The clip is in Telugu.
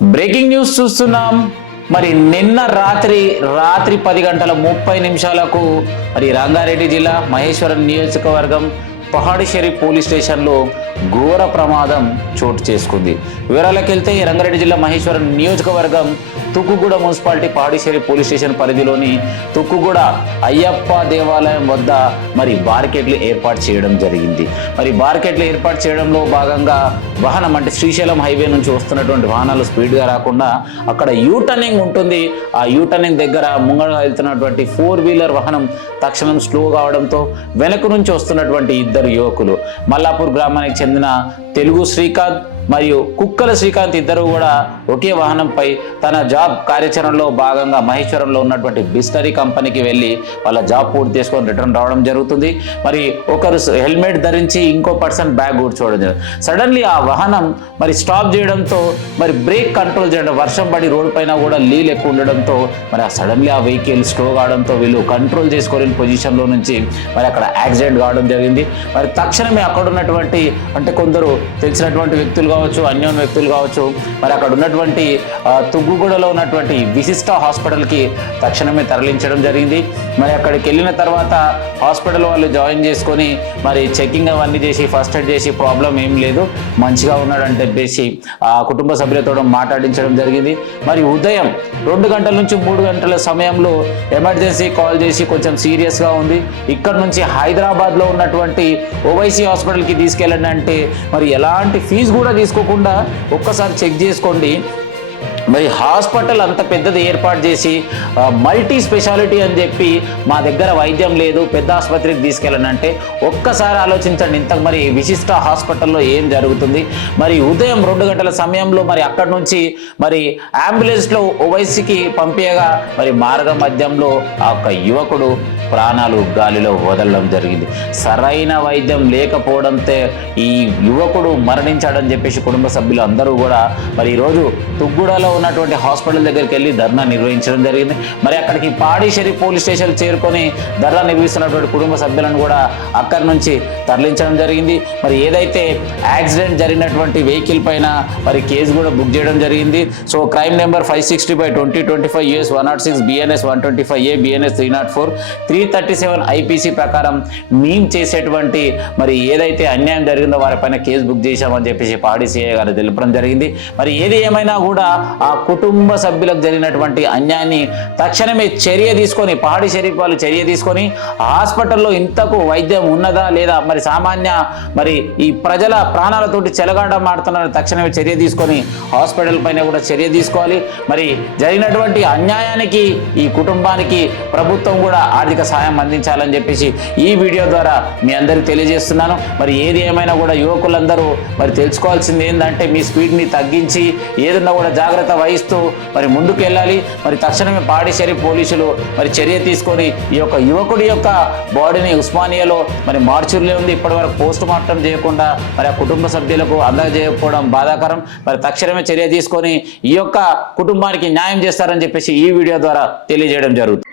బ్రేకింగ్ న్యూస్ చూస్తున్నాం. మరి నిన్న రాత్రి 10:30 మరి రంగారెడ్డి జిల్లా మహేశ్వరం నియోజకవర్గం పహాడి షరీఫ్ పోలీస్ స్టేషన్లో ఘోర ప్రమాదం చోటు చేసుకుంది. వివరాలకు వెళ్తే రంగారెడ్డి జిల్లా మహేశ్వరం నియోజకవర్గం Tukkuguda municipality Pahadi Sharif police station పరిధిలోని తుక్కుగూడ అయ్యప్ప దేవాలయం వద్ద మరి బార్కెట్లు ఏర్పాటు చేయడం జరిగింది. మరి బార్కెట్లు ఏర్పాటు చేయడంలో భాగంగా వాహనం అంటే శ్రీశైలం హైవే నుంచి వస్తున్నటువంటి వాహనాలు స్పీడ్గా రాకుండా అక్కడ యూటర్నింగ్ ఉంటుంది. ఆ యూటర్నింగ్ దగ్గర ముంగగా వెళ్తున్నటువంటి 4-వీలర్ వాహనం తక్షణం స్లో కావడంతో వెనక నుంచి వస్తున్నటువంటి ఇద్దరు యువకులు మల్లాపూర్ గ్రామానికి చెందిన తెలుగు శ్రీకాంత్ మరియు కుక్కల శ్రీకాంత్ ఇద్దరు కూడా ఒకే వాహనంపై తన జాబ్ కార్యాచరణలో భాగంగా మహేశ్వరంలో ఉన్నటువంటి బిస్లరీ కంపెనీకి వెళ్ళి వాళ్ళ జాబ్ పూర్తి చేసుకొని రిటర్న్ రావడం జరుగుతుంది. మరి ఒకరు హెల్మెట్ ధరించి ఇంకో పర్సన్ బ్యాగ్ కూర్చోవడం జరుగుతుంది. సడన్లీ ఆ వాహనం మరి స్టాప్ చేయడంతో మరి బ్రేక్ కంట్రోల్ చేయడం, వర్షం పడి రోడ్డు పైన కూడా నీళ్ళు ఎక్కువ ఉండడంతో మరి సడన్లీ ఆ వెహికల్ స్లో కావడంతో వీళ్ళు కంట్రోల్ చేసుకోలేని పొజిషన్లో నుంచి మరి అక్కడ యాక్సిడెంట్ కావడం జరిగింది. మరి తక్షణమే అక్కడ ఉన్నటువంటి అంటే కొందరు తెలిసినటువంటి వ్యక్తులు కావచ్చు, అన్యోన్ వ్యక్తులు కావచ్చు, మరి అక్కడ ఉన్నటువంటి తుగ్గుగూడలో ఉన్నటువంటి విశిష్ట హాస్పిటల్కి తక్షణమే తరలించడం జరిగింది. మరి అక్కడికి వెళ్ళిన తర్వాత హాస్పిటల్ వాళ్ళు జాయిన్ చేసుకొని మరి చెకింగ్ అవన్నీ చేసి ఫస్ట్ ఎయిడ్ చేసి ప్రాబ్లం ఏం లేదు, మంచిగా ఉన్నాడని చెప్పేసి ఆ కుటుంబ సభ్యులతో మాట్లాడించడం జరిగింది. మరి ఉదయం 2 గంటల నుంచి 3 గంటల సమయంలో ఎమర్జెన్సీ కాల్ చేసి కొంచెం సీరియస్గా ఉంది, ఇక్కడ నుంచి హైదరాబాద్లో ఉన్నటువంటి ఓవైసీ హాస్పిటల్కి తీసుకెళ్ళండి అంటే మరి ఎలాంటి ఫీజు కూడా తీసుకోకుండా ఒక్కసారి చెక్ చేసుకోండి. మరి హాస్పిటల్ అంత పెద్దది ఏర్పాటు చేసి మల్టీ స్పెషాలిటీ అని చెప్పి మా దగ్గర వైద్యం లేదు, పెద్ద ఆసుపత్రికి తీసుకెళ్ళండి అంటే ఒక్కసారి ఆలోచించండి. ఇంతకు మరి విశిష్ట హాస్పిటల్లో ఏం జరుగుతుంది. మరి ఉదయం 2 గంటల సమయంలో మరి అక్కడి నుంచి మరి అంబులెన్స్లో ఓవైసీకి పంపించగా మరి మార్గ మధ్యంలో ఆ యొక్క యువకుడు ప్రాణాలు గాలిలో వదలడం జరిగింది. సరైన వైద్యం లేకపోవడంతో ఈ యువకుడు మరణించాడని చెప్పేసి కుటుంబ సభ్యులు అందరూ కూడా మరి ఈరోజు తుగ్గుడలో ఉన్నటువంటి హాస్పిటల్ దగ్గరికి వెళ్ళి ధర్నా నిర్వహించడం జరిగింది. మరి అక్కడికి పాడి షరీఫ్ పోలీస్ స్టేషన్ చేరుకొని ధర్నా నిర్వహిస్తున్నటువంటి కుటుంబ సభ్యులను కూడా అక్కడి నుంచి తరలించడం జరిగింది. మరి ఏదైతే యాక్సిడెంట్ జరిగినటువంటి వెహికల్ పైన మరి కేసు కూడా బుక్ చేయడం జరిగింది. So crime number 560/2025 US 106 BNS 125A BNS 304 337 IPC ప్రకారం మేము చేసేటువంటి మరి ఏదైతే అన్యాయం జరిగిందో వారిపైన కేసు బుక్ చేశామని చెప్పేసి పాడి సిఐ గారు తెలపడం జరిగింది. మరి ఏది ఏమైనా కూడా ఆ కుటుంబ సభ్యులకు జరిగినటువంటి అన్యాయాన్ని తక్షణమే చర్య తీసుకొని పహాడి షరీఫ్ వాళ్ళు చర్య తీసుకొని హాస్పిటల్లో ఇంతకు వైద్యం ఉన్నదా లేదా, మరి సామాన్య మరి ఈ ప్రజల ప్రాణాలతోటి చెలగాటం ఆడుతున్న తక్షణమే చర్య తీసుకొని హాస్పిటల్ పైన కూడా చర్య తీసుకోవాలి. మరి జరిగినటువంటి అన్యాయానికి ఈ కుటుంబానికి ప్రభుత్వం కూడా ఆర్థిక సహాయం అందించాలని చెప్పేసి ఈ వీడియో ద్వారా మీ అందరికీ తెలియజేస్తున్నాను. మరి ఏది ఏమైనా కూడా యువకులందరూ మరి తెలుసుకోవాల్సింది ఏంటంటే మీ స్పీడ్ని తగ్గించి ఏదన్నా కూడా జాగ్రత్త వహిస్తూ మరి ముందుకు వెళ్ళాలి. మరి తక్షణమే పాడి షరీఫ్ పోలీసులు మరి చర్య తీసుకొని ఈ యొక్క యువకుడి యొక్క బాడీని ఉస్మానియాలో మరి మార్చుర్లే ఉంది, ఇప్పటివరకు పోస్ట్ మార్టం చేయకుండా మరి ఆ కుటుంబ సభ్యులకు అందజేయకపోవడం బాధాకరం. మరి తక్షణమే చర్య తీసుకొని ఈ యొక్క కుటుంబానికి న్యాయం చేస్తారని చెప్పేసి ఈ వీడియో ద్వారా తెలియజేయడం జరుగుతుంది.